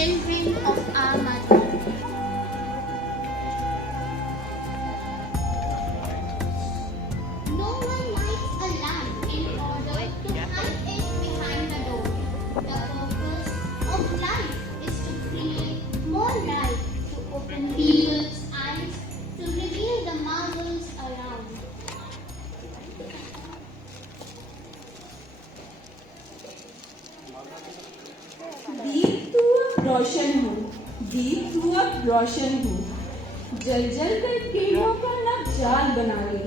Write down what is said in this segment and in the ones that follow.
children of our mother. No one lights a lamp in order to hide it behind a door. The purpose of life is to create more light, to open people's eyes, to reveal the marvels around. दीप तू अब रोशन हो, दीप तू अब रोशन हो, जल जल कर किरणों का नव जाल बना ले,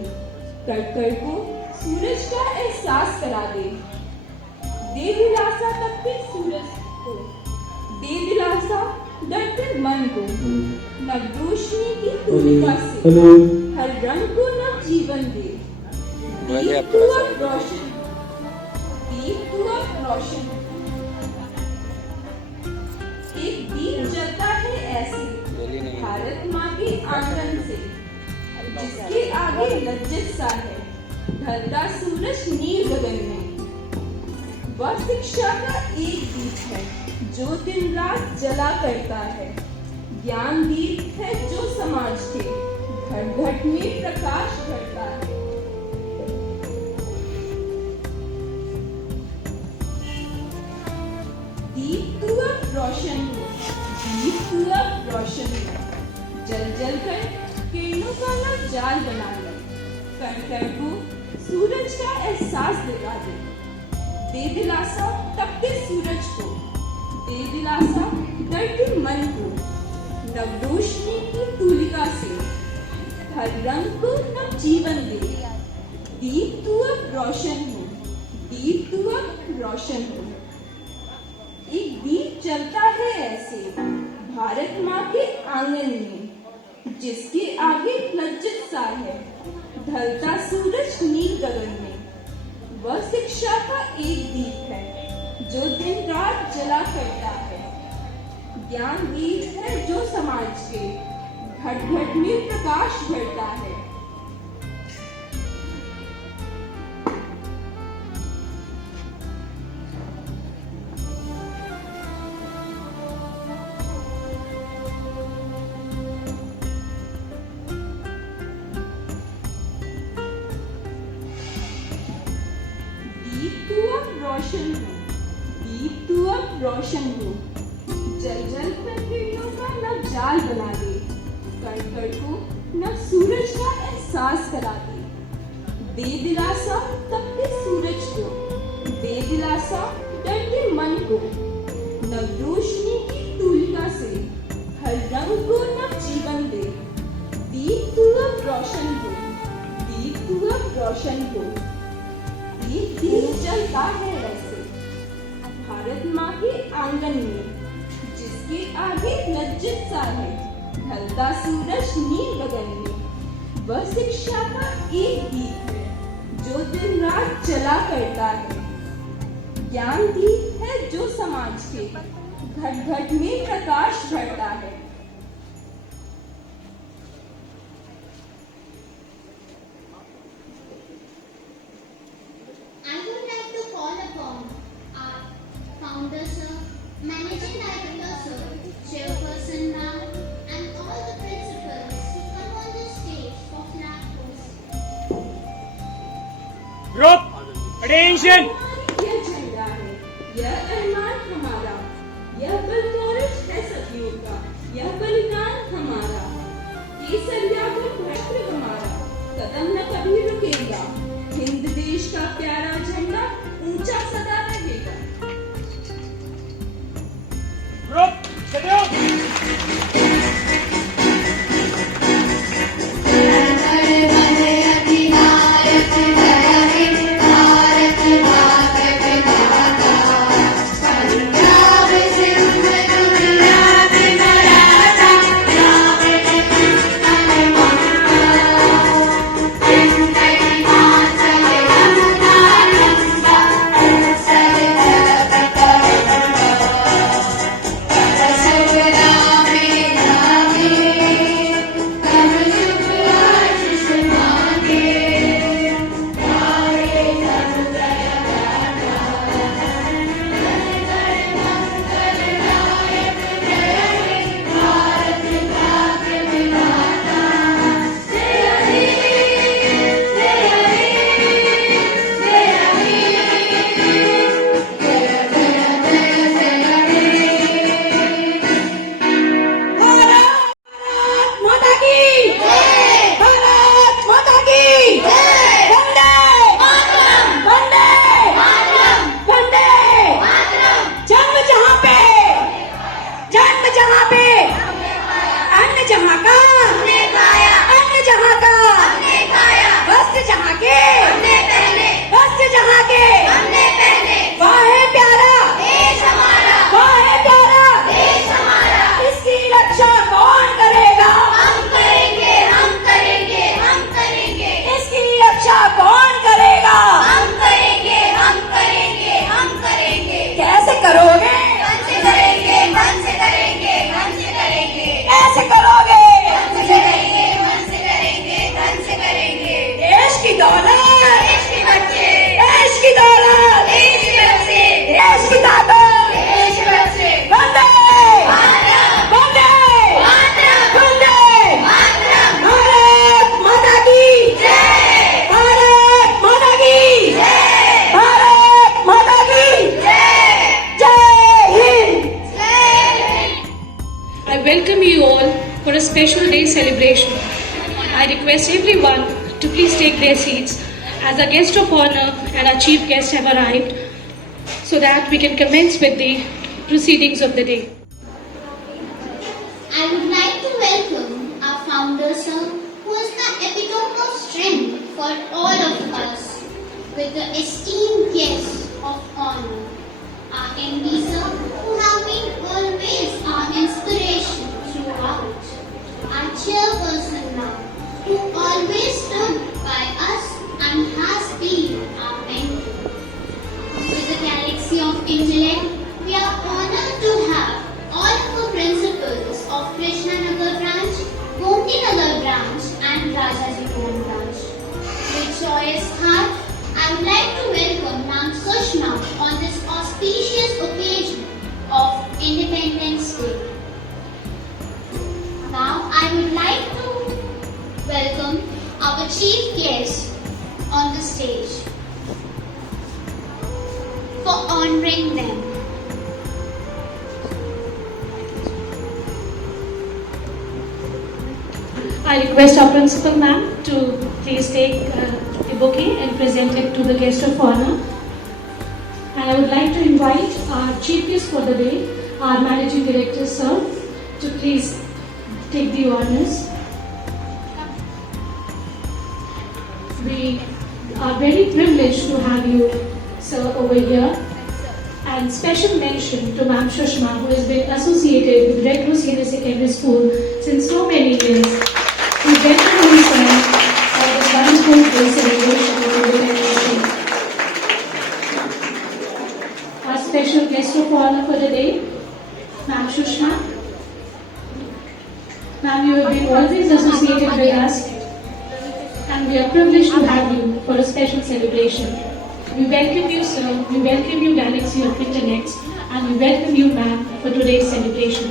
कर कर को सूरज का एहसास करा दे दिलासा तपते सूरज को, दे दिलासा डरते मन को, नव रोशनी की तुलिका से हर रंग को नव जीवन दे। दीप तू अब रोशन, दीप तू अब रोशन। एक दीप जलता है ऐसे भारत माँ के आंगन से, जिसके आगे लज्जित सा है ढलता सूरज नील गगन में। वह शिक्षा का एक दीप है जो दिन रात जला करता है, ज्ञान दीप है जो समाज के घट घट में प्रकाश भरता है। दीप तू अब रोशन हो, दीप तू अब रोशन हो, जल जल कर किरणों का नव जाल बना ले, कर कर को सूरज का एहसास दिला दे दिलासा तपते सूरज को, दे दिलासा डरते मन को, नव रोशनी की तुलिका से हर रंग को नव जीवन दे। दीप तू अब रोशन हो, दीप तू अब रोशन हो। एक दीप जलता है ऐसे भारत माँ के आंगन में, जिसके आगे लज्जित सा है ढलता सूरज नील गगन में। वह शिक्षा का एक दीप है जो दिन रात जला करता है, ज्ञान दीप है जो समाज के घट घट में प्रकाश भरता है। रोशन हो, दीप तू अब रोशन हो, जल जल कर किरणों का नव जाल बना दे, कर कर को नव सूरज का एहसास करा दे दिलासा तपते सूरज को, दे दिलासा डरते मन को, नव रोशनी की तुलिका से हर रंग को नव जीवन दे। दीप तू अब रोशन हो, दीप तू अब रोशन हो। दीप जलता है ऐसे भारत माँ के आंगन में, जिसके आगे लज्जित सा है ढलता सूरज नील गगन में। वह शिक्षा का एक दीप है जो दिन रात जला करता है, ज्ञान दीप है जो समाज के घट घट में प्रकाश भरता है। Founder sir, Managing Director sir, Chairperson ma'am, and all the principals to come on the stage for flag hosting. Group, attention! यह झंडा है, यह अरमान हमारा, यह बलतौरज है सदियों का, यह बलिदान हमारा, केसरिया को ध्वज हमारा, कदम न कभी रुकेगा, हिंद देश का प्यारा झंडा ऊंचा सदा रहेगा। Group, sit down! Thank you. welcome you all for a special day celebration. I request everyone to please take their seats as our guest of honor and our chief guest have arrived so that we can commence with the proceedings of the day. I would like to welcome our founder, sir, who is the epitome of strength for all of us, with the esteemed guest of honor, our MD, sir, who have been always our inspiration throughout, our chairperson now, who always stood by us and has been our mentor. With a galaxy of intellect, we are honored to have all of our principals of Krishnanagar branch, Gomtinagar branch and Rajajipur branch. With joyous heart, I would like to welcome Ma'am Sushma on this auspicious occasion of Independence Day. Now I would like to welcome our chief guest on the stage for honoring them. I request our principal ma'am to please take the bouquet and present it to the guest of honor. And I would like to invite our chief guest for the day, our managing director, sir, to please take the honors. We are very privileged to have you, sir, over here. And special mention to Ma'am Sushma, who has been associated with Red Rose Senior Secondary School since so many years. We welcome you, sir, for this wonderful day celebration of Independence Day. Our special guest of honor for the day, Ma'am Sushma. Ma'am, you have been always associated with us, and we are privileged to have you for a special celebration. We welcome you, sir. We welcome you, Galaxy of Intellect, and we welcome you, ma'am, for today's celebration.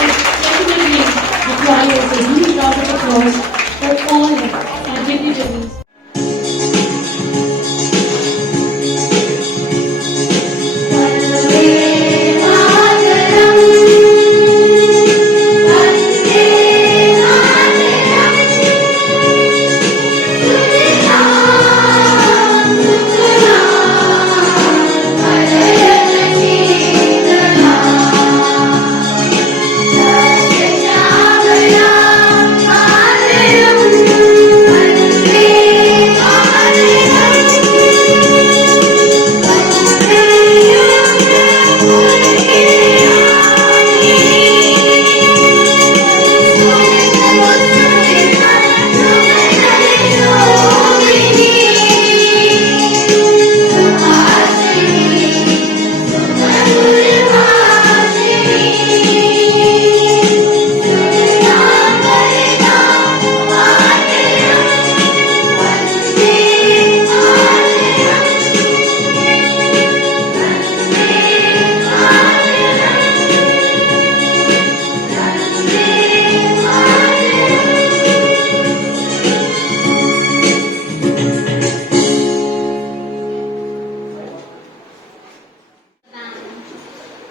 It definitely requires a huge round of applause for all our dignitaries.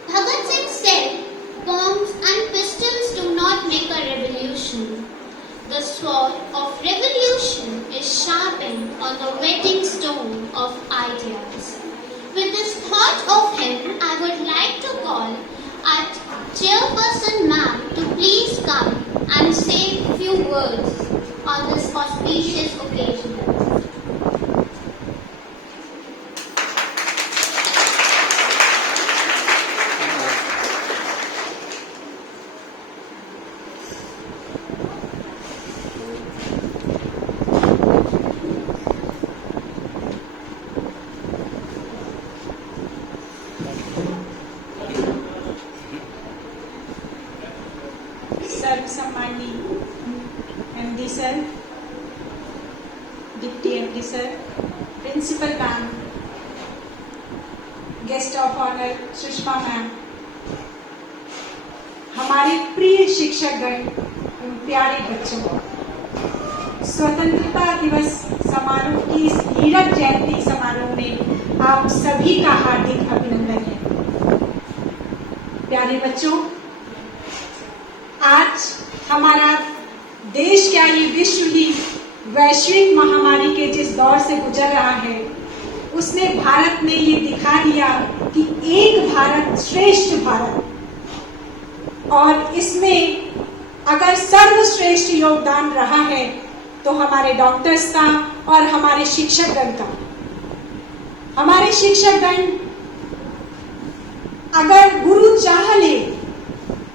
Bhagat Singh said, bombs and pistols do not make a revolution. The sword of revolution is sharpened on the whetting stone of ideas. With this thought of him, I would like to call our chairperson ma'am to please come and say a few words on this auspicious occasion. सर्वसम्मानी MD sir, deputy MD sir, principal ma'am, guest of honour Sushma ma'am, हमारे प्रिय शिक्षकगण, प्यारे बच्चों, स्वतंत्रता दिवस समारोह की इस हीरक जयंती समारोह में आप सभी का हार्दिक अभिनंदन है। प्यारे बच्चों, आज हमारा देश क्या ये विश्व ही वैश्विक महामारी के जिस दौर से गुजर रहा है, उसने भारत में ये दिखा दिया कि एक भारत श्रेष्ठ भारत, और इसमें अगर सर्वश्रेष्ठ योगदान रहा है तो हमारे डॉक्टर्स का और हमारे शिक्षकगण का। हमारे शिक्षकगण अगर गुरु चाह ले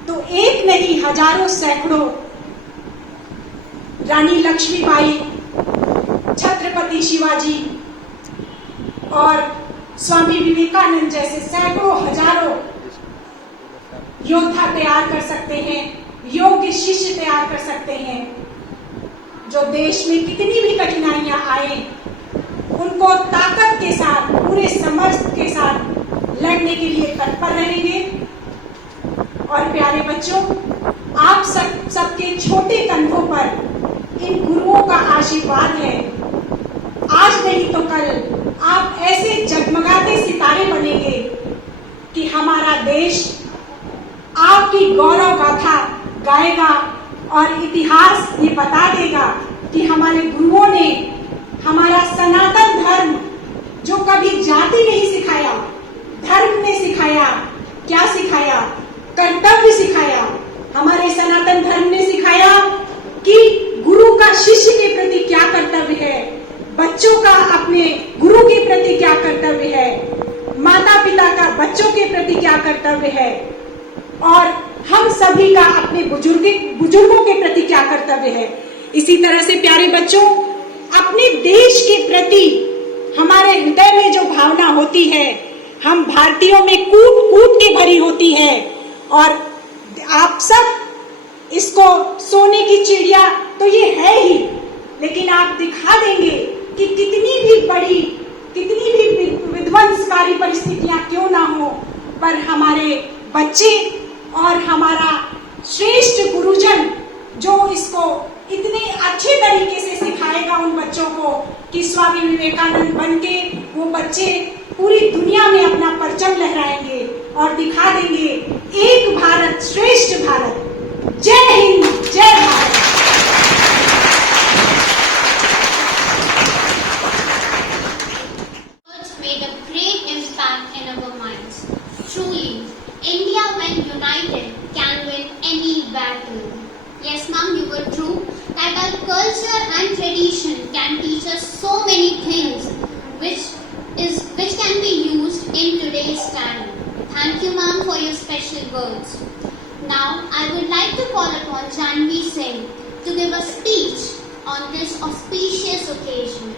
तो एक नहीं हजारों सैकड़ों, रानी लक्ष्मीबाई, छत्रपति शिवाजी और स्वामी विवेकानंद जैसे सैकड़ों हजारों योद्धा तैयार कर सकते हैं, योग्य शिष्य तैयार कर सकते हैं, जो देश में कितनी भी कठिनाइयां आए उनको ताकत के साथ, पूरे समर्थ के साथ लड़ने के लिए तत्पर रहेंगे। और प्यारे बच्चों, आप सबके छोटे कंधों पर इन गुरुओं का आशीर्वाद है। आज नहीं तो कल आप ऐसे जगमगाते सितारे बनेंगे कि हमारा देश आपकी गौरव गाथा गाएगा और इतिहास ये बता देगा कि हमारे गुरुओं ने हमारा सनातन धर्म, जो कभी जाति नहीं सिखाया, धर्म ने सिखाया। क्या सिखाया? कर्तव्य सिखाया। हमारे सनातन धर्म ने सिखाया कि गुरु का शिष्य के प्रति क्या कर्तव्य है, बच्चों का अपने गुरु के प्रति क्या कर्तव्य है, माता पिता का बच्चों के प्रति क्या कर्तव्य है, और हम सभी का अपने बुजुर्गों के प्रति क्या कर्तव्य है। इसी तरह से प्यारे बच्चों, अपने देश के प्रति हमारे हृदय में जो भावना होती है, हम भारतीयों में कूट कूट के भरी होती है। और आप सब इसको सोने की चिड़िया तो ये है ही, लेकिन आप दिखा देंगे कि कितनी भी बड़ी, कितनी भी विध्वंसकारी परिस्थितियां क्यों ना हो, पर हमारे बच्चे और हमारा श्रेष्ठ गुरुजन जो इसको इतने अच्छे तरीके से सिखाएगा उन बच्चों को कि स्वामी विवेकानंद बनके वो बच्चे पूरी दुनिया में अपना परचम लहराएंगे और दिखा देंगे एक भारत श्रेष्ठ भारत। जय हिंद, जय Bharat. Words made a great impact in our minds. Truly, India when united can win any battle. Yes, ma'am, you were true that our culture and tradition can teach us so many things which can be used in today's time. Thank you, ma'am, for your special words. Now, I would like to call upon Janvi Singh to give a speech on this auspicious occasion.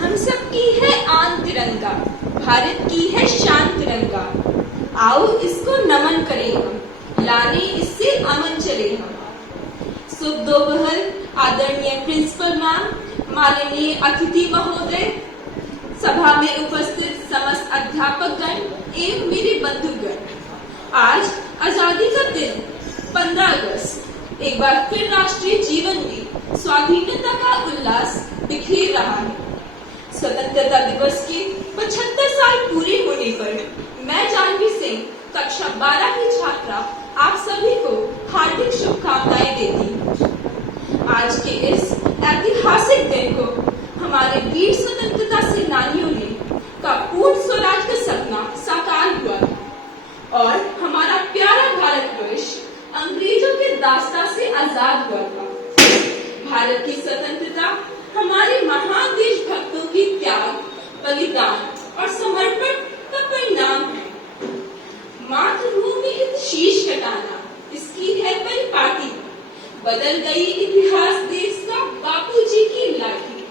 हम सब की है आन तिरंगा, भारत की है शान तिरंगा। आओ इसको नमन करें हम, लाने इससे अमन चले हम। शुभ दोपहर आदरणीय प्रिंसिपल मैम, माननीय अतिथि महोदय, सभा में उपस्थित समस्त अध्यापकगण एवं मेरे बंधुगण। आज आजादी का दिन 15 अगस्त एक बार फिर राष्ट्रीय जीवन में स्वाधीनता का उल्लास बिखेर रहा है। स्वतंत्रता दिवस के 75 साल पूरे होने पर मैं जानवी सिंह, कक्षा 12 की छात्रा, आप सभी को हार्दिक शुभकामनाएं देती हूँ। आज के इस ऐतिहासिक दिन को हमारे वीर स्वतंत्रता सेनानियों ने का पूर्ण स्वराज का सपना साकार हुआ और हमारा प्यारा भारतवर्ष अंग्रेजों के दास्ता से आजाद हुआ था। भारत की स्वतंत्रता हमारे महान देशभक्तों की त्याग, बलिदान और समर्पण का परिणाम है। मातृभूमि हित शीश कटाना इसकी है परिपाटी, बदल गई इतिहास देश का बापूजी की लाठी।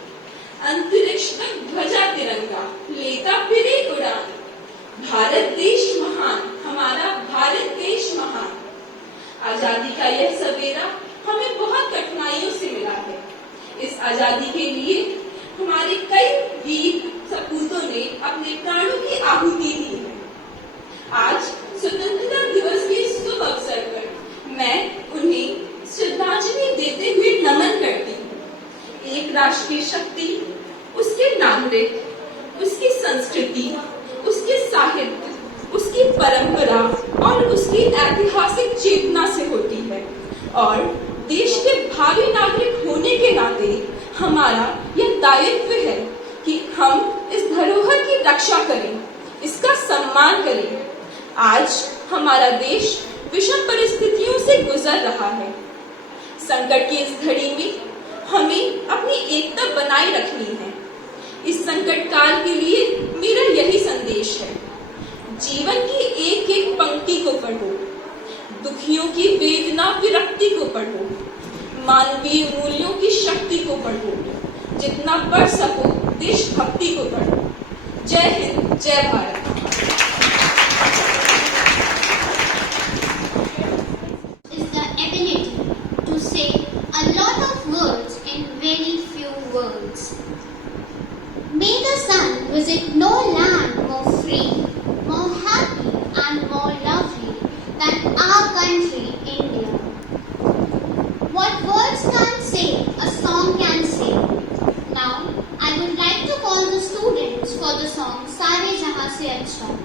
अंतरिक्ष तक ध्वजा तिरंगा लेता फिरे उड़ान, भारत देश महान, हमारा भारत देश महान। आजादी का यह सवेरा हमें बहुत कठिनाइयों से मिला है। इस आजादी के लिए हमारे कई वीर सपूतों ने अपने प्राणों की आहुति दी है। आज स्वतंत्रता दिवस के शुभ अवसर पर मैं उन्हें श्रद्धांजलि देते हुए नमन करती हूँ। एक राष्ट्र की शक्ति उसके नागरिक, उसकी संस्कृति, उसके साहित्य, उसकी परंपरा और उसकी ऐतिहासिक चेतना से होती है। और देश के भावी नागरिक होने के नाते हमारा यह दायित्व है कि हम इस धरोहर की रक्षा करें, इसका सम्मान करें। आज हमारा देश विषम परिस्थितियों से गुजर रहा है। संकट की इस घड़ी में हमें अपनी एकता बनाए रखनी है। इस संकट काल के लिए मेरा यही संदेश है, जीवन की एक एक पंक्ति को पढ़ो, दुखियों की वेदना विरक्ति को पढ़ो, मानवीय मूल्यों की शक्ति को पढ़ो, जितना पढ़ सको देशभक्ति को पढ़ो। जय हिंद, जय Bharat. Is the ability to say a lot of words in very few words. May the sun visit no land more free, more happy and more lovely than our country, India. What words can't say, a song can say. Now, I would like to call the students for the song Sare Jahan Se Acha.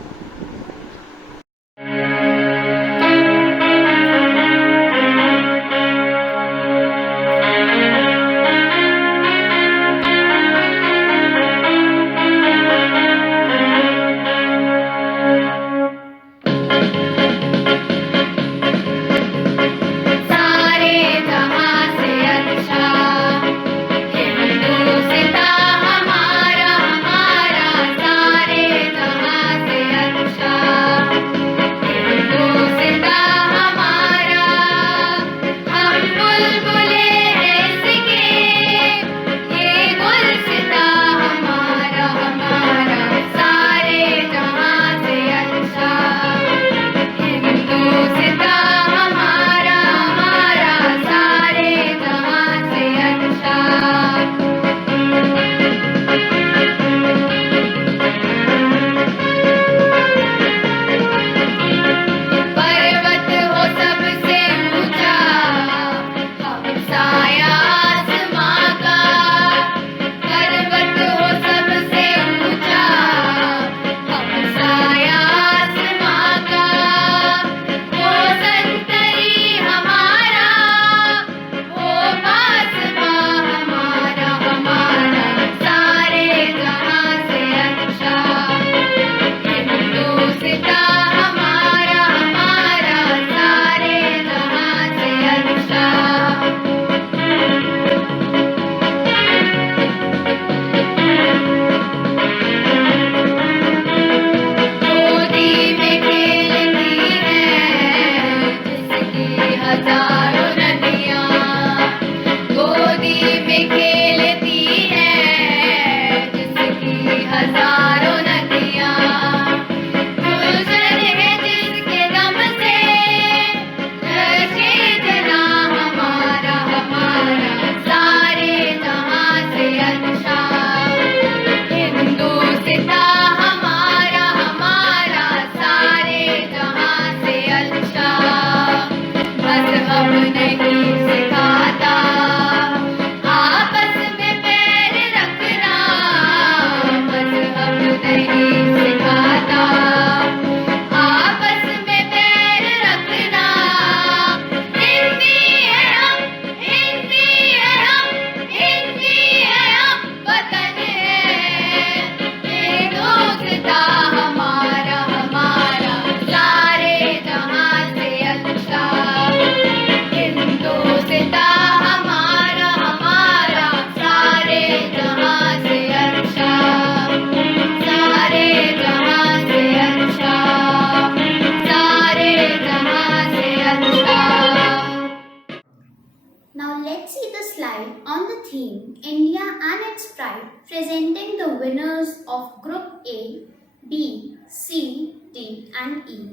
presenting the winners of Group A, B, C, D and E.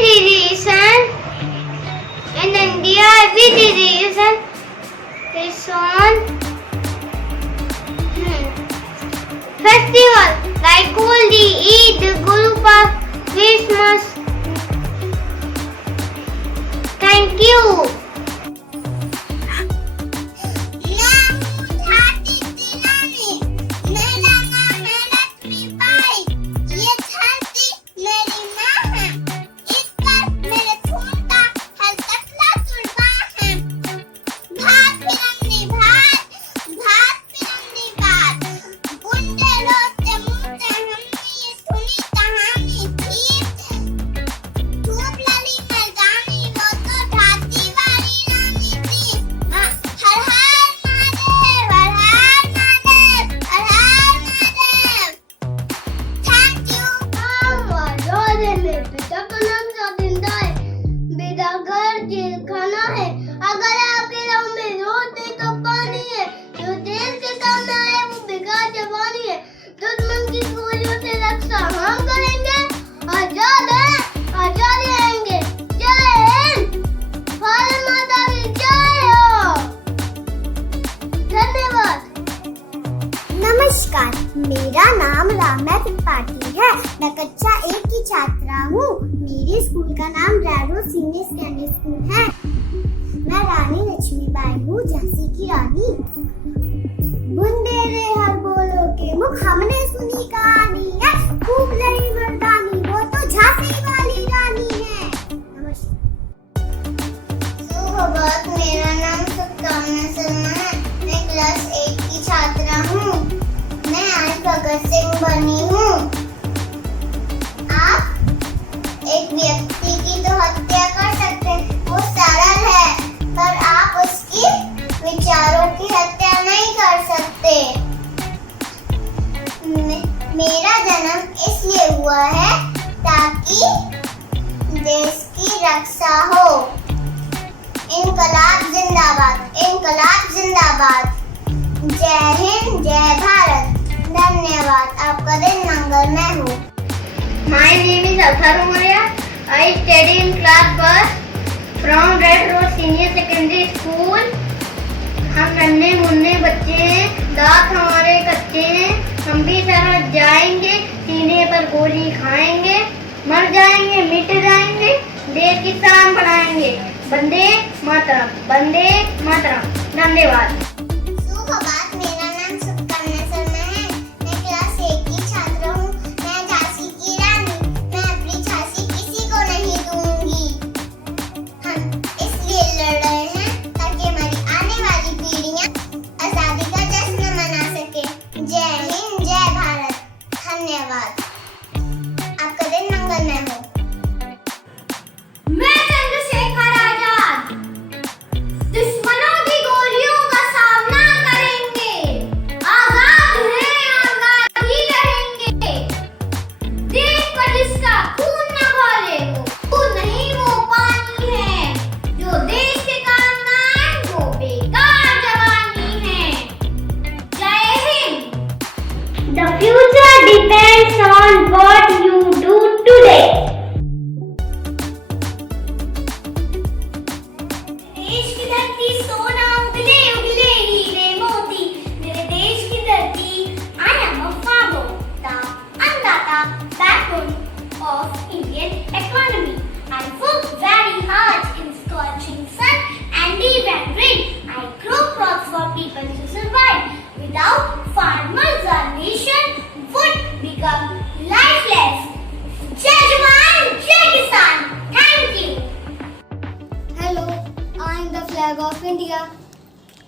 every reason in India, every reason is on festival like Holi, Eid, Gurupurab, Christmas. Thank you. अगर आपके गाँव में road नहीं तो पानी है, जो देश के सामने आए वो बेकार जवानी है। दुश्मन की गोलियों से रक्षा हम करेंगे, आजाद है, आजाद रहेंगे। जय हिंद, भारत माता की जय हो। धन्यवाद। नमस्कार, मेरा नाम रामा त्रिपाठी है। मैं कक्षा 1 की छात्रा हूँ। मेरे स्कूल का नाम रैरो सीनियर सेकेंडरी स्कूल है। मैं रानी लक्ष्मीबाई हूँ, झांसी की रानी। बुंदेले हर बोलो के मुख, हमने सुनी कहानी है। खूब लड़ी मर्दानी, वो तो झांसी वाली रानी है। नमस्कार। सुप्रभात, मेरा नाम सुकामना शर्मा है। मैं क्लास 8 की छात्रा हूँ। मैं आज भगत सिंह बनी हूँ। आप एक व्यक्ति की तो हत्या कर सकते हैं, वो सरल है, पर आप उसकी विचारों की हत्या नहीं कर सकते। मेरा जन्म इसलिए हुआ है ताकि देश की रक्षा हो। इनकलाब जिंदाबाद, इनकलाब जिंदाबाद। जय हिंद, जय भारत। धन्यवाद। आपका दिन मंगलमय हो। My name is Athar Umaria. I study in class 1 from Red Rose Senior Secondary School. हम नन्हे मुन्ने बच्चे हैं, दांत हमारे कच्चे हैं। हम भी सरहद जाएंगे, सीने पर गोली खाएंगे, मर जाएंगे, मिट जाएंगे, देश की शान बढ़ाएंगे। वंदे मातरम, वंदे मातरम। धन्यवाद। सुप्रभात, मेरा नाम सुकामना शर्मा है। मैं क्लास 1 की छात्रा हूँ। मैं झांसी की रानी। मैं अपनी झांसी किसी को नहीं दूंगी। हम इसलिए लड़ रहे हैं ताकि हमारी आने वाली पीढ़ियाँ आजादी का जश्न मना सके। जय हिंद, जय भारत। धन्यवाद। आपका दिन मंगलमय हो। मैं चंद्रशेखर आजाद दुश्मनों की गोलियों का सामना करेंगे। आजाद हैं, आजाद ही रहेंगे। देश पर जिसका खून न खौले, वो नहीं वो पानी है। जो देश के काम न आए, वो बेकार जवानी है। जय Hind. The future depends on what you do today. देश की धरती सोना उगले उगले हीरे मोती। मेरे देश की धरती, I am a farmer, the अन्नदाता, backbone of Indian economy. I work very hard in scorching sun and even rain. I grow crops for people to survive. Without farmers, our nation would become lifeless. Jai Jawan, Jai Kisan. Thank you. Hello, I am the flag of India.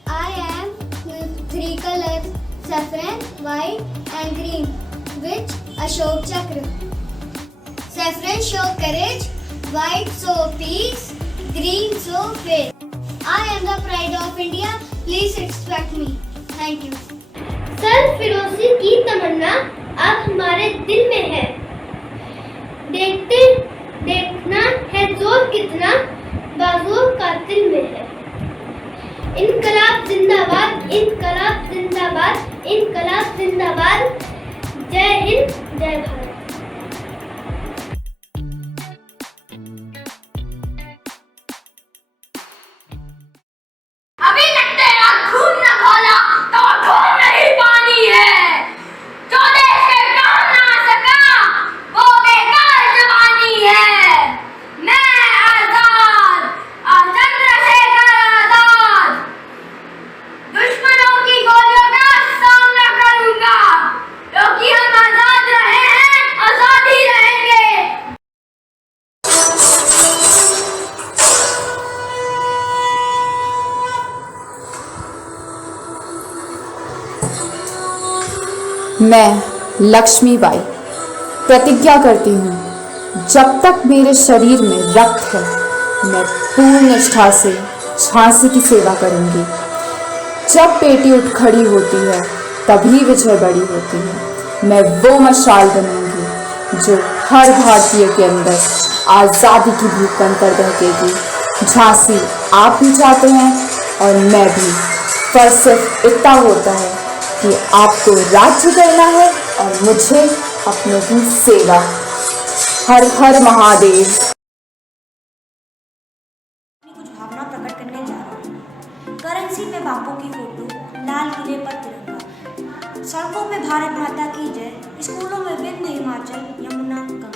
I am with 3 colors, saffron, white and green, which Ashok Chakra. Saffron show courage, white show peace, green show faith. I am the pride of India. Please respect me. Thank you. सरफिरोजी की तमन्ना अब हमारे दिल में है। देखना है जोर कितना बाजुओं का दिल में है। इनकलाब जिंदाबाद, इनकलाब जिंदाबाद, इनकलाब जिंदाबाद। जय हिंद, जय भारत। मैं लक्ष्मीबाई प्रतिज्ञा करती हूँ, जब तक मेरे शरीर में रक्त है मैं पूर्ण निष्ठा से झांसी की सेवा करूँगी। जब बेटी उठ खड़ी होती है तभी विजय बड़ी होती है। मैं वो मशाल बनूंगी जो हर भारतीय के अंदर आज़ादी की भूख बनकर दहकेगी। झांसी आप भी चाहते हैं और मैं भी, पर सिर्फ इतना होता है कि आपको राज्य करना है और मुझे अपनों की सेवा। हर हर महादेव। कुछ भावना प्रकट करने जा रहा हूँ। करेंसी में बापू की फोटो, लाल किले पर तिरंगा, सड़कों पे भारत माता की जय, स्कूलों में विंध्य हिमाचल यमुना गंगा।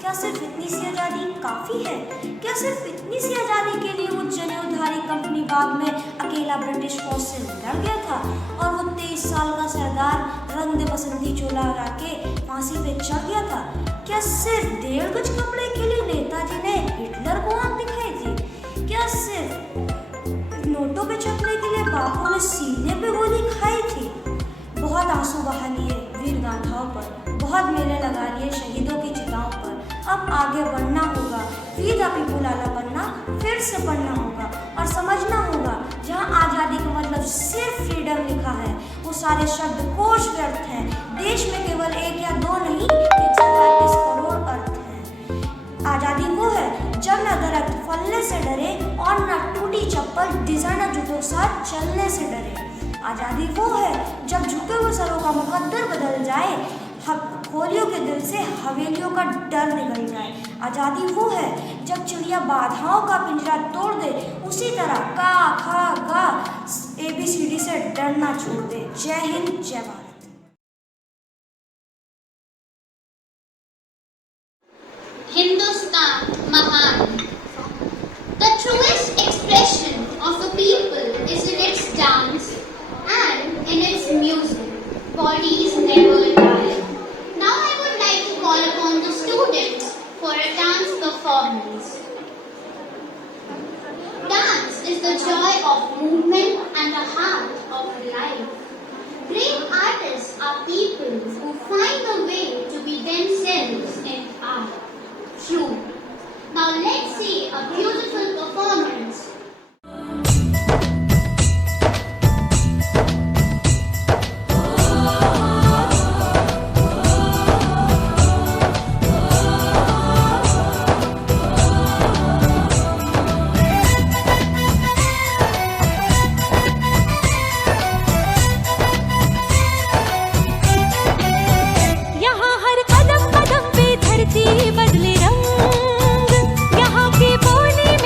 क्या सिर्फ इतनी सी आज़ादी काफ़ी है? क्या सिर्फ इतनी सी आज़ादी के लिए वो जनेऊधारी कंपनी बाग में अकेला ब्रिटिश फौज से लड़ गया था और वो 23 साल का सरदार रंग बसंती चोला उड़ा के फांसी पे चढ़ गया था? क्या सिर्फ 1.5 गज कपड़े के लिए नेताजी ने हिटलर को आंख दिखाई थी? क्या सिर्फ नोटों पे छपने के लिए बापू ने सीने पे गोली खाई थी? बहुत आंसू बहा लिए वीर गाथाओं पर, बहुत मेले लगा लिए शहीदों की चिताओं पर। अब आगे बढ़ना होगा, वीर का पिपुलाला बनना फिर से पढ़ना होगा और समझना होगा जहाँ आज़ादी का मतलब सिर्फ फ्रीडम लिखा है वो सारे शब्द कोश व्यर्थ हैं। देश में केवल 1 या 2 नहीं 135 करोड़ अर्थ हैं। आज़ादी वो है जब न दरख्त फलने से डरे और न टूटी चप्पल डिजाइनर जूतों के साथ चलने से डरे। आज़ादी वो है जब झुके हुए सरों का मुकद्दर बदल जाए, खोलियों के दिल से हवेलियों का डर निकल जाए। आज़ादी वो है जब चिड़िया बाधाओं का पिंजरा तोड़ दे, उसी तरह का खा गा ABCD से डरना छोड़ दे। जय हिंद, जय Bharat. Hindustan Mahan. The truest expression of a people is in its dance and in its music. Bodies never die. Now I would like to call upon the students for a dance performance. Dance is the joy of movement and the heart of life. Great artists are people who find a way to be themselves in art. True. Now let's see a beautiful performance. यहाँ हर कदम कदम पे धरती बदले रंग, यहाँ की बोली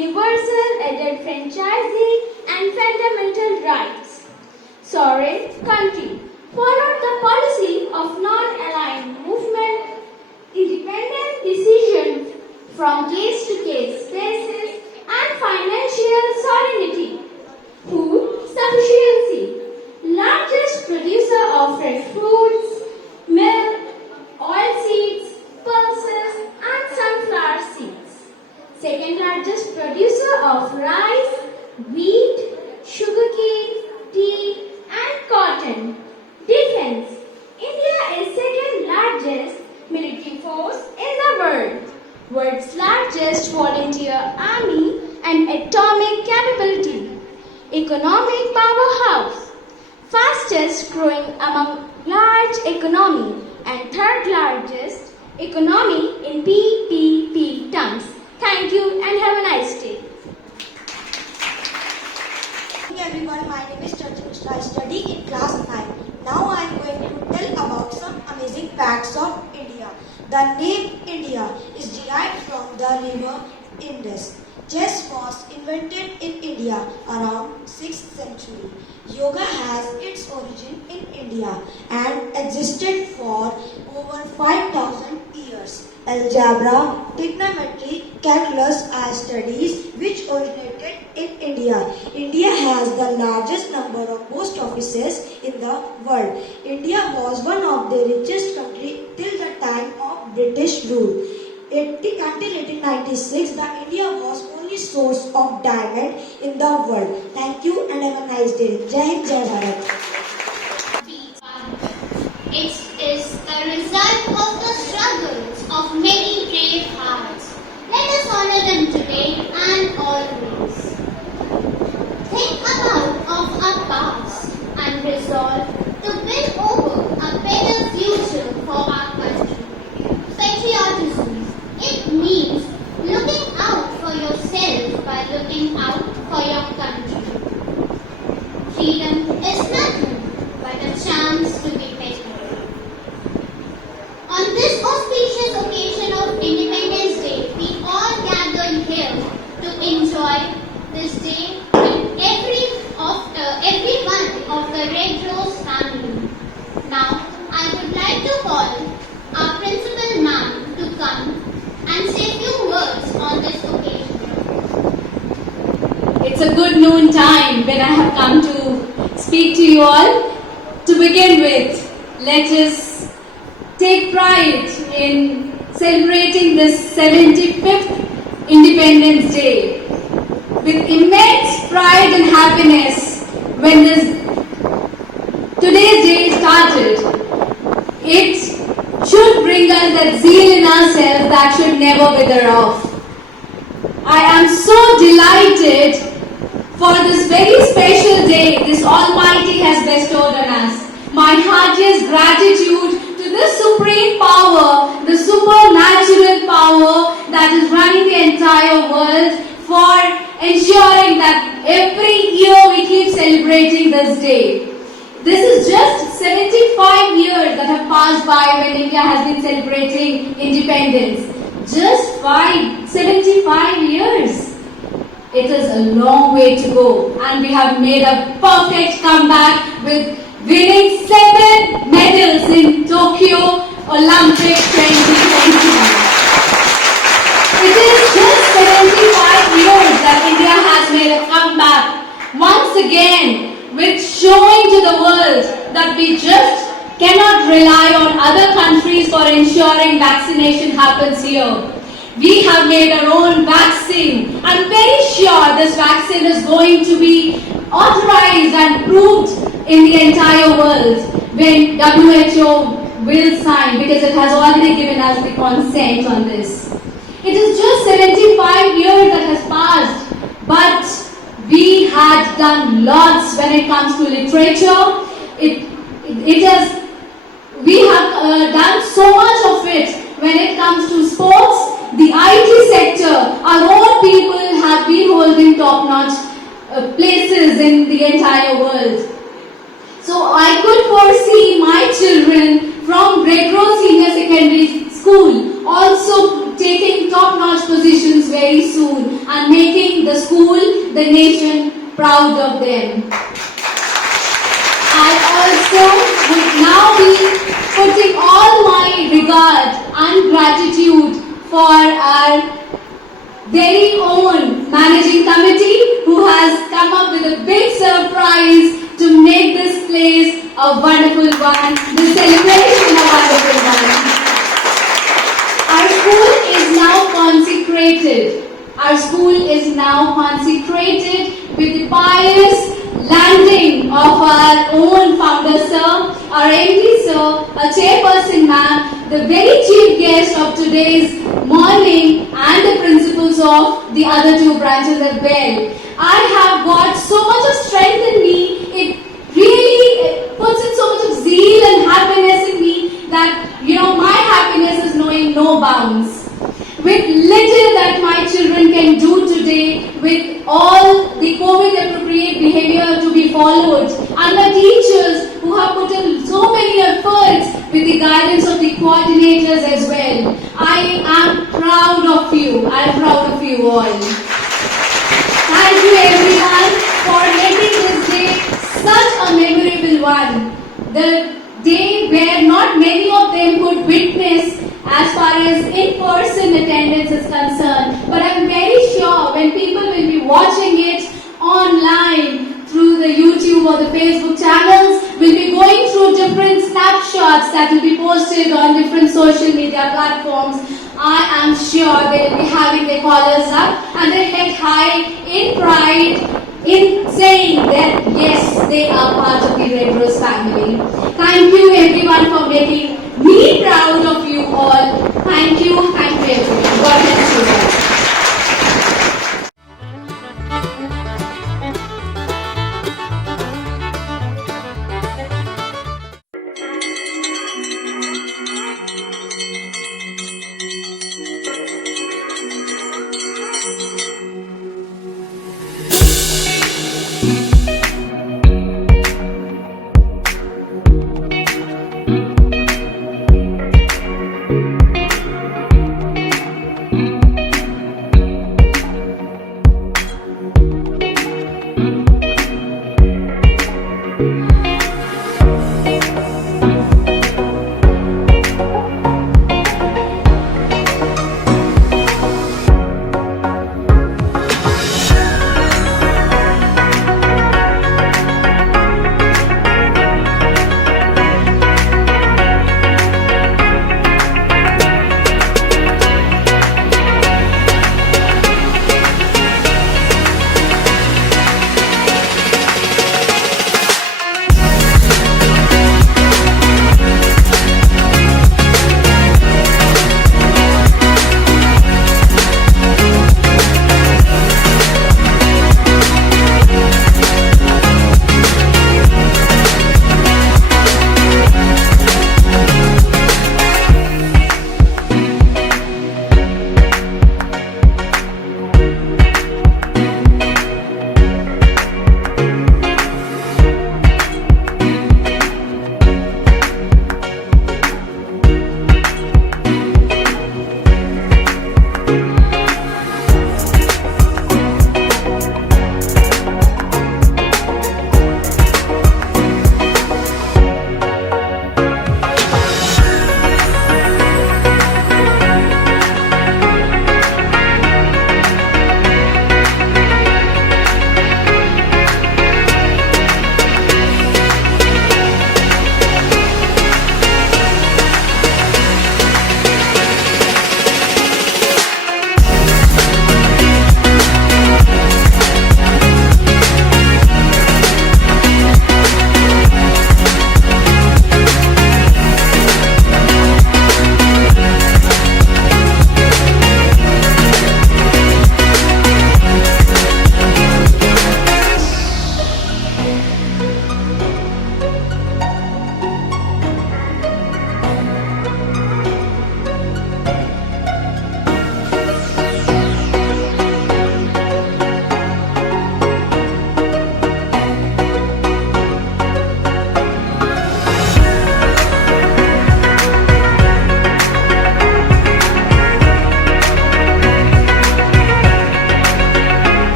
universal adult franchisee, and fundamental rights. Sovereign country followed the policy of non-aligned movement, independent decision from case to case basis, and financial sovereignty. Food sufficiency, largest producer of fresh fruits, milk, oilseeds, pulses, and sunflower seeds. Second largest producer of rice, wheat, sugarcane, tea, and cotton. Defense. India is second largest military force in the world. World's largest volunteer army and atomic capability. Economic powerhouse. Fastest growing among large economy and third largest economy in PPP terms. Thank you and have a nice day. Hey everyone, my name is Chanchal Mishra. I study in class 9. Now I am going to tell about some amazing facts of India. The name India is derived from the river Indus. Chess was invented in India around 6th century. Yoga has its origin in India and existed for over 5,000 years. Algebra, trigonometry, calculus are studies which originated in India. India has the largest number of post offices in the world. India was one of the richest countries till the time of British rule. Until 1896, the India was only source of diamond in the world. Thank you and have a nice day. Jai Hind, Jai Bharat. It is the result of the struggles of many brave hearts. Let us honor them today and always. Think about of our past and resolve to build over a better future for our country. Patriotism. It means looking out for yourself by looking out for your country. Freedom is nothing but a chance to be better. On this auspicious occasion of Independence Day, we all gathered here to enjoy this day with every one of the Red Rose family. Now, I would like to call our principal ma'am to come and say a few words on this occasion. It's a good noon time when I have come to speak to you all. To begin with, let us take pride in celebrating this 75th Independence Day. With immense pride and happiness when today's day started, it should bring us that zeal in ourselves that should never wither off. I am so delighted for this very special day this Almighty has bestowed on us. My heartiest gratitude to the supreme power, the supernatural power that is running the entire world for ensuring that every year we keep celebrating this day. This is just 75 years that have passed by when India has been celebrating independence. Just 75 years. It is a long way to go, and we have made a perfect comeback with winning 7 medals in Tokyo Olympics 2020. It is just 75 years that India has made a comeback once again, with showing to the world that we just cannot rely on other countries for ensuring vaccination happens here. We have made our own vaccine. I'm very sure this vaccine is going to be authorized and proved in the entire world when WHO will sign, because it has already given us the consent on this. It is just 75 years that has passed, but we had done lots when it comes to literature. We have done so much of it when it comes to sports. The IT sector, our own people have been holding top-notch places in the entire world. So I could foresee my children from Red Rose Senior Secondary School also taking top-notch positions very soon and making the nation proud of them. I also would now be putting all my regard and gratitude for our very own managing committee who has come up with a big surprise to make this place a wonderful one, the celebration a wonderful one. Our school is now consecrated. Our school is now consecrated with the pious landing of our own founder sir, our MD sir, our chairperson ma'am, the very chief guest of today's morning and the principals of the other two branches as well. I have got so much of strength in me, it really puts in so much of zeal and happiness in me that, my happiness is knowing no bounds. With little that my children can do today, with all the COVID appropriate behavior to be followed, and the teachers who have put in so many efforts with the guidance of the coordinators as well. I am proud of you. I am proud of you all. Thank you everyone for making this day such a memorable one. The day where not many of them could witness as far as in-person attendance is concerned. But I'm very sure when people will be watching it online through the YouTube or the Facebook channels, will be going through different snapshots that will be posted on different social media platforms. I am sure they'll be having their collars up and their head high in pride in saying that yes, they are part of the Red Rose family. Thank you everyone for making